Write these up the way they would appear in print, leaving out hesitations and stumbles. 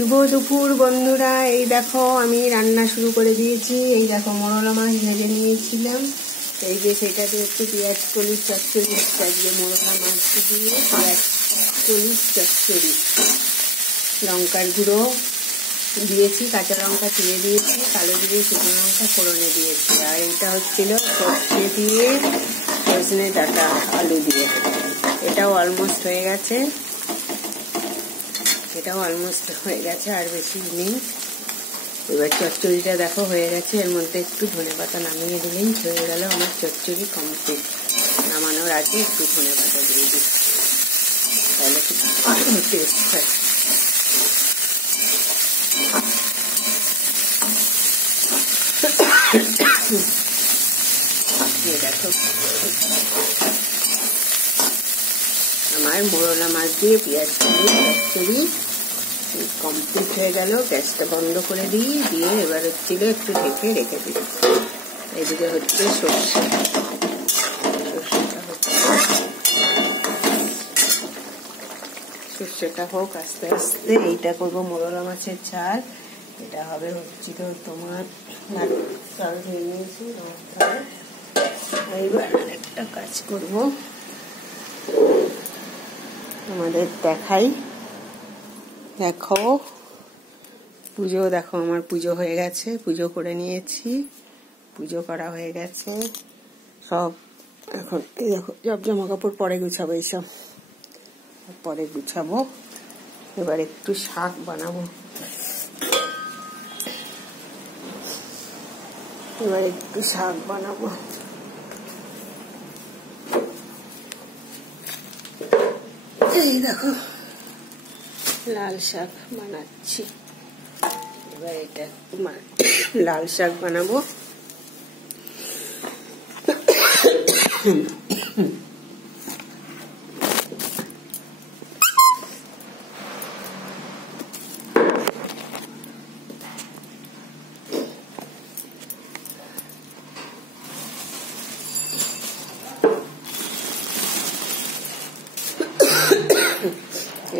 শুভ দুপুর বন্ধুরা। এই দেখো আমি রান্না শুরু করে দিয়েছি। এই দেখো মোরলা মাছ ভেজে নিয়েছিলাম। এই যে সেটা দিয়ে হচ্ছে পেঁয়াজ কলির চচ্চড়ি। আজকে মোরলা মাছ দিয়ে পেঁয়াজ কলির চচ্চড়ি, লঙ্কার গুঁড়ো দিয়েছি, কাঁচা লঙ্কা চিড়ে দিয়েছি, কালো জিরে শুকনো লঙ্কা ফোড়নে দিয়েছি। আর এটা হচ্ছিল সর্ষে দিয়ে সজনে ডাঁটা আলু দিয়ে। এটাও অলমোস্ট হয়ে গেছে, আর বেশি নেই। এবার চচ্চড়িটা দেখো হয়ে গেছে। এর মধ্যে একটু ধনে পাতা নামিয়ে দিলেই হয়ে গেল আমার চচ্চড়ি কমপ্লিট। নামানোর আগে একটু ধনে পাতা দিয়ে দিই, তাহলে খুব টেস্ট হয়। দেখো আমার মোরলা মাছ দিয়ে পেঁয়াজ চচ্চড়ি কমপ্লিট হয়ে গেল। গ্যাসটা বন্ধ করে দিই, দিয়ে এবার হচ্ছিল একটু ঢেকে রেখে দিই। এদিকে হচ্ছে সর্ষেটা হোক আস্তে আস্তে। এইটা করবো মোরলা মাছের ঝাল। এটা হবে হচ্ছিল তোমার চাল ধুয়ে নিয়েছি। এইবার একটা কাজ করব, আমাদের দেখাই। দেখো পুজো, দেখো আমার পুজো হয়ে গেছে, পুজো করে নিয়েছি, পুজো করা হয়ে গেছে সব। এখন এই দেখো সব জামা কাপড় পরে গুছাবো, এইসব পরে গুছাবো। এবার একটু শাক বানাবো। এই দেখো লাল শাক বানাচ্ছি। এবার এটা লাল শাক বানাবো।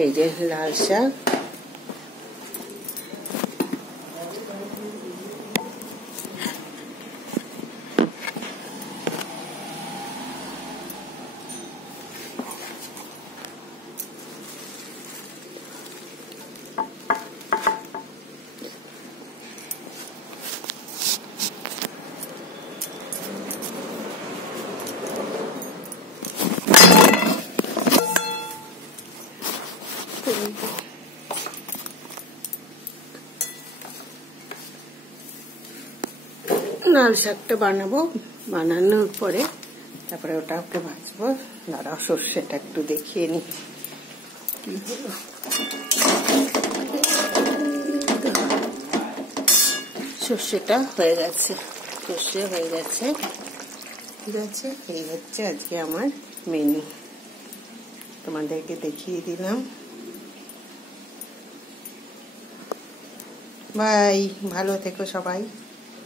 এই যে লাল শাক, লাল শাকটা বানাবো। বানানোর পরে তারপরে ওটাকে ভাজবো। দাঁড়াও সর্ষেটা একটু দেখিয়ে নি কি হলো। সর্ষেটা হয়ে গেছে, সর্ষে হয়ে গেছে। ঠিক আছে, এই হচ্ছে আজকে আমার মেনু, তোমাদেরকে দেখিয়ে দিলাম। বাই, ভালো থেকো সবাই।